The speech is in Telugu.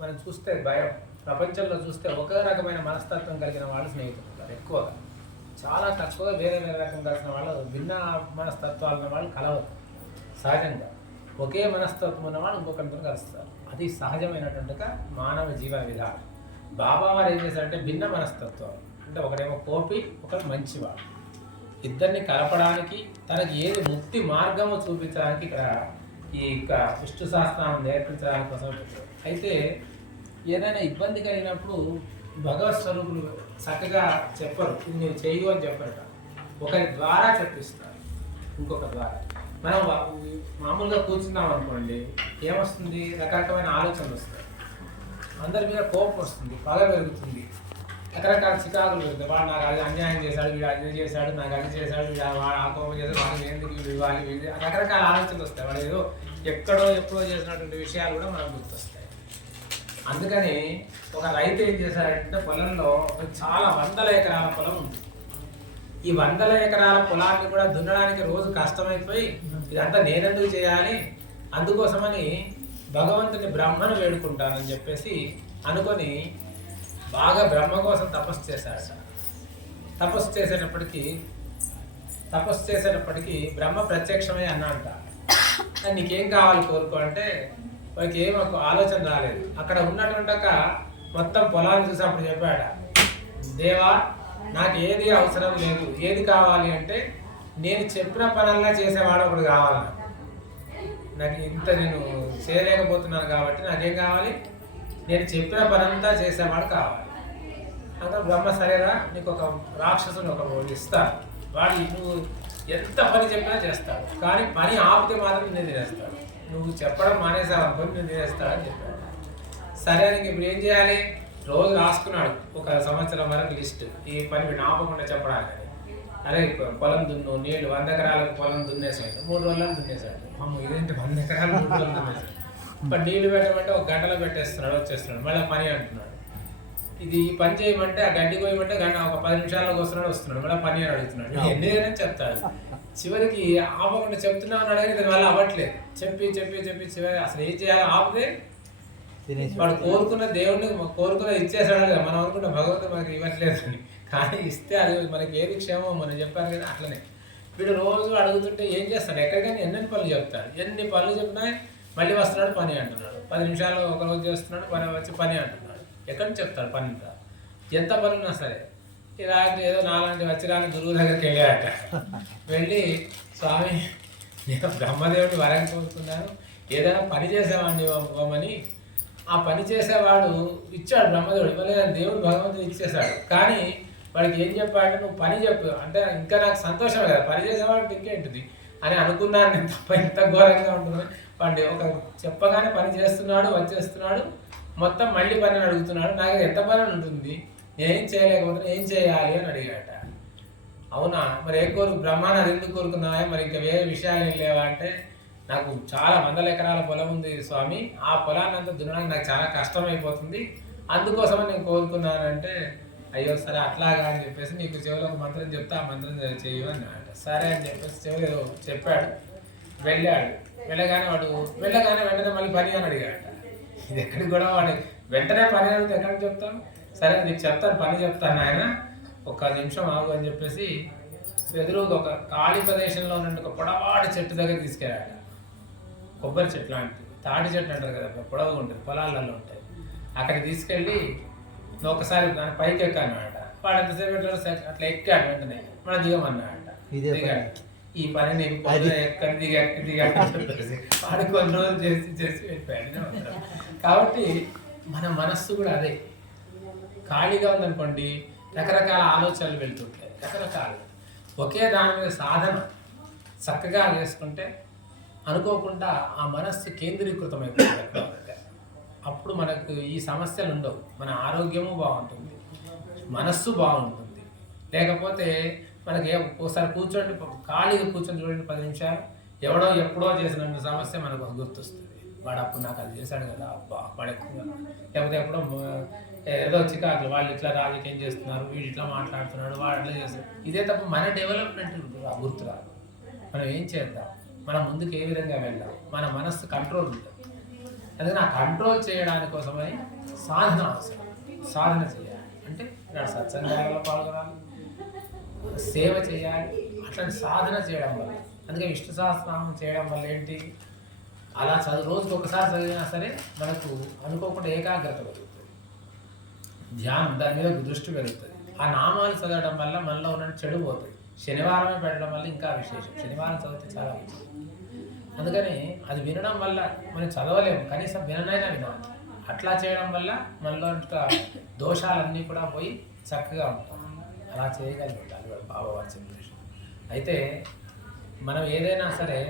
మనం చూస్తే భయం ప్రపంచంలో చూస్తే ఒక రకమైన మనస్తత్వం కలిగిన వాళ్ళు స్నేహితులు ఉంటారు ఎక్కువగా. చాలా తక్కువ వేరే వేరే రకం కలిసిన వాళ్ళు, భిన్న మనస్తత్వాలు ఉన్న వాళ్ళు కలవరు సహజంగా. ఒకే మనస్తత్వం ఉన్నవాళ్ళు ఇంకొకరితో కలుస్తారు. అది సహజమైనటువంటిగా మానవ జీవన విధానం. బాబా వారు ఏం చేశారంటే భిన్న మనస్తత్వాలు అంటే ఒకడేమో కోపి, ఒకడు మంచివాడు, ఇద్దరిని కలపడానికి తనకి ఏది ముక్తి మార్గమో చూపించడానికి ఇక్కడ ఈ విష్ణు సహస్రనామం నేర్పించడానికి కోసం పెట్టారు. అయితే ఏదైనా ఇబ్బంది కలిగినప్పుడు భగవత్ స్వరూపులు చక్కగా చెప్పరు, ఇది నువ్వు చేయు అని చెప్పరట, ఒకరి ద్వారా చెప్పిస్తారు, ఇంకొక ద్వారా. మనం మామూలుగా కూర్చున్నాం అనుకోండి, ఏమొస్తుంది, రకరకమైన ఆలోచనలు వస్తాయి, అందరి మీద కోపం వస్తుంది, పగ పెరుగుతుంది, రకరకాల చికాకులు పెరుగుతాయి. వాడు నాకు అది అన్యాయం చేశాడు, వీడు అది చేశాడు, నాకు అది చేశాడు, వాడు ఆ కోపం చేశాడు, వాడికి ఎందుకు ఇవ్వాలి, రకరకాల ఆలోచనలు వస్తాయి. వాడు ఏదో ఎక్కడో ఎప్పుడో చేసినటువంటి విషయాలు కూడా మనకు గుర్తొస్తాయి. అందుకని ఒక రైతు ఏం చేశాడంటే పొలంలో చాలా 100 ఎకరాల పొలం ఉంది. ఈ 100 ఎకరాల పొలాన్ని కూడా దున్నడానికి రోజు కష్టమైపోయి ఇదంతా నేనెందుకు చేయాలి, అందుకోసమని భగవంతుని బ్రహ్మను వేడుకుంటానని చెప్పేసి అనుకొని బాగా బ్రహ్మ కోసం తపస్సు చేశాడు. తపస్సు చేసేటప్పటికీ బ్రహ్మ ప్రత్యక్షమై అన్నాడంట, నీకేం కావాలి కోరుకో అంటే వాడికి ఏం ఆలోచన రాలేదు. అక్కడ ఉన్నటువంటి మొత్తం పొలాన్ని చూసి అప్పుడు చెప్పాడ, దేవా నాకు ఏది అవసరం లేదు, ఏది కావాలి అంటే నేను చెప్పిన పనల్లా చేసేవాడు ఒకడు కావాలి, నాకు ఇంత నేను చేయలేకపోతున్నాను కాబట్టి నాకేం కావాలి, నేను చెప్పిన పనంతా చేసేవాడు కావాలి. అంటే బ్రహ్మ సరేరా, నీకు ఒక రాక్షసుని ఒక ఇస్తా, వాడు నువ్వు ఎంత పని చెప్పినా చేస్తాడు, కానీ పని ఆపితే మాత్రం నేను తినేస్తాడు, నువ్వు చెప్పడం మానేసావు అనుకొని నేను తినేస్తాడని చెప్పాడు. సరే అని ఇప్పుడు ఏం చేయాలి, రోజు రాసుకున్నాడు ఒక సంవత్సరం వరకు లిస్ట్, ఈ పని వీడు ఆపకుండా చెప్పడానికి. అరే పొలం దున్ను, నీళ్ళు 100 ఎకరాలకు పొలం దున్నేసాడు, 3 రోజులను దున్నేసాడు. అమ్మ ఇదేంటి 100 ఎకరాలు 3 రోజులు దున్నేసాడు. ఇప్పుడు నీళ్లు పెట్టమంటే 1 గంటలో పెట్టేస్తున్నాడు, వచ్చేస్తున్నాడు, మళ్ళీ పని అంటున్నాడు. ఇది పని చేయమంటే ఆ గడ్డి కోయమంటే ఒక 10 నిమిషాల్లోకి వస్తున్నాడు, మళ్ళీ పని అని అడుగుతున్నాడు. ఎన్నిదైనా చెప్తాడు. చివరికి ఆపకుండా చెప్తున్నా అని అడిగి దాని వల్ల అవ్వట్లేదు. చెప్పి చివరి అసలు ఏం చేయాలి, ఆపితే వాడు కోరుకున్న దేవుడిని కోరుకున్న ఇచ్చేసాడు కదా. మనం అనుకుంటాం భగవంతుడు మనకి ఇవ్వట్లేదు అని, కానీ ఇస్తే అది మనకి ఏది క్షేమో మనం చెప్పాను కదా. అట్లనే వీడు రోజు అడుగుతుంటే ఏం చేస్తాడు, ఎక్కడికైనా ఎన్ని పనులు చెప్తాడు, ఎన్ని పనులు చెప్పినా మళ్ళీ వస్తున్నాడు పని అంటున్నాడు, 10 నిమిషాలు ఒక రోజు చేస్తున్నాడు, పని అంటున్నాడు. ఎక్కడి నుంచి చెప్తాడు పని, ఎంత పని ఉన్నా సరే. ఇలాంటి ఏదో నాలాంటి వచ్చిరాని గురువు దగ్గరికి వెళ్ళాడట. వెళ్ళి స్వామి నేను బ్రహ్మదేవుడిని వరం కోరుకున్నాను, ఏదైనా పని చేసేవాడిని ఇవ్వమని. ఆ పని చేసేవాడు ఇచ్చాడు బ్రహ్మదేవుడు, ఇవ్వలేదని దేవుడు భగవంతుడు ఇచ్చేశాడు. కానీ వాడికి ఏం చెప్పాడంటే నువ్వు పని చెప్పు అంటే ఇంకా నాకు సంతోషం కదా, పని చేసేవాడికి ఇంకేంటిది అని అనుకున్నాను నేను తప్ప, ఇంత ఘోరంగా ఉంటుంది. వాడి ఒక చెప్పగానే పని చేస్తున్నాడు, వచ్చేస్తున్నాడు, మొత్తం మళ్ళీ పని అడుగుతున్నాడు. నాకు ఎంత పని ఉంటుంది, నేనేం చేయలేకపోతున్నా, ఏం చేయాలి అని అడిగాట. అవునా మరి ఏం బ్రహ్మాన్ని అది ఎందుకు కోరుకున్నావా, మరి ఇంకా వేరే విషయాలు ఏం లేవా అంటే, నాకు చాలా 100 ఎకరాల పొలం ఉంది స్వామి, ఆ పొలాన్ని అంతా దున్నడానికి నాకు చాలా కష్టమైపోతుంది, అందుకోసమని నేను కోరుకున్నానంటే, అయ్యో సరే అట్లాగా అని చెప్పేసి నీకు చెవిలో ఒక మంత్రం చెప్తే ఆ మంత్రం చేయు అన్నాడు. సరే అని చెప్పేసి చెవిలో ఏదో చెప్పాడు. వెళ్ళాడు. వెళ్ళగానే వెంటనే మళ్ళీ పని అని అడిగాడు. ఇది ఎక్కడికి కూడా వాడు వెంటనే పని అడిగితే ఎక్కడికి చెప్తాం, సరే నీకు చెప్తాను పని చెప్తాను ఆయన, 1 నిమిషం ఆగు అని చెప్పేసి ఎదురుగా ఒక ఖాళీ ప్రదేశంలో ఉన్న ఒక పొడవాడి చెట్టు దగ్గర తీసుకెళ్ళాడు. కొబ్బరి చెట్టు లాంటిది, తాటి చెట్టు అంటారు కదా, పొడవుగా ఉంటుంది, పొలాలలో ఉంటాయి. అక్కడ తీసుకెళ్ళి ఒకసారి దాని పైకి ఎక్కానమాట. వాడు ఎంతసేపు అట్లా ఎక్కాడు, వెంటనే మనం దిగమన్నాడట. దిగాడు. ఈ పని నేను ఎక్కడి దిగాడు వాడు కొన్ని రోజులు చేసి వెళ్ళిపోయాడు. కాబట్టి మన మనస్సు కూడా అదే, ఖాళీగా ఉందనుకోండి రకరకాల ఆలోచనలు వెళ్తుంటాయి, రకరకాలు. ఒకే దాని మీద సాధన చక్కగా చేసుకుంటే అనుకోకుండా ఆ మనస్సు కేంద్రీకృతమైపోతుంది. అప్పుడు మనకు ఈ సమస్యలు ఉండవు, మన ఆరోగ్యము బాగుంటుంది, మనస్సు బాగుంటుంది. లేకపోతే మనకి ఒకసారి కూర్చోండి, ఖాళీగా కూర్చొని చూడండి 10 నిమిషాలు, ఎవడో ఎప్పుడో చేసిన సమస్య మనకు గుర్తొస్తుంది. వాడు అప్పుడు నాకు అది చేశాడు కదా, అబ్బా వాడు ఎక్కువ, లేకపోతే ఎప్పుడో ఏదో చికాకులు, వాళ్ళు ఇట్లా రాజకీయం చేస్తున్నారు, వీడు ఇట్లా మాట్లాడుతున్నాడు, వాడు అట్లా చేస్తున్నాడు. ఇదే తప్ప మన డెవలప్మెంట్ గుర్తురాదు. మనం ఏం చేద్దాం, మనం ముందుకు ఏ విధంగా వెళ్దాం, మన మనస్సు కంట్రోల్ ఉంటుంది. అందుకని ఆ కంట్రోల్ చేయడానికి కోసమై సాధన అవసరం. సాధన చేయాలి అంటే ఇక్కడ సత్సంగాలలో పాల్గొనాలి, సేవ చేయాలి. అట్లాంటి సాధన చేయడం వల్ల, అందుకే విష్ణు సహస్రనామం చేయడం వల్ల ఏంటి, అలా రోజుకి ఒకసారి చదివినా సరే మనకు అనుకోకుండా ఏకాగ్రత పెరుగుతుంది, ధ్యానం దాని మీద దృష్టి పెరుగుతుంది. ఆ నామాలు చదవడం వల్ల మనలో ఉన్న చెడు పోతుంది. శనివారమే పెట్టడం వల్ల ఇంకా విశేషం, శనివారం చదివితే చాలా మంచిది. అందుకని అది వినడం వల్ల మనం చదవలేము, కనీసం విననైనా వినాలి. అట్లా చేయడం వల్ల మనలో దోషాలన్నీ కూడా పోయి చక్కగా ఉంటాం. అలా చేయగలుగుతాం. బాబావారి చెప్పేసి అయితే మనం ఏదైనా సరే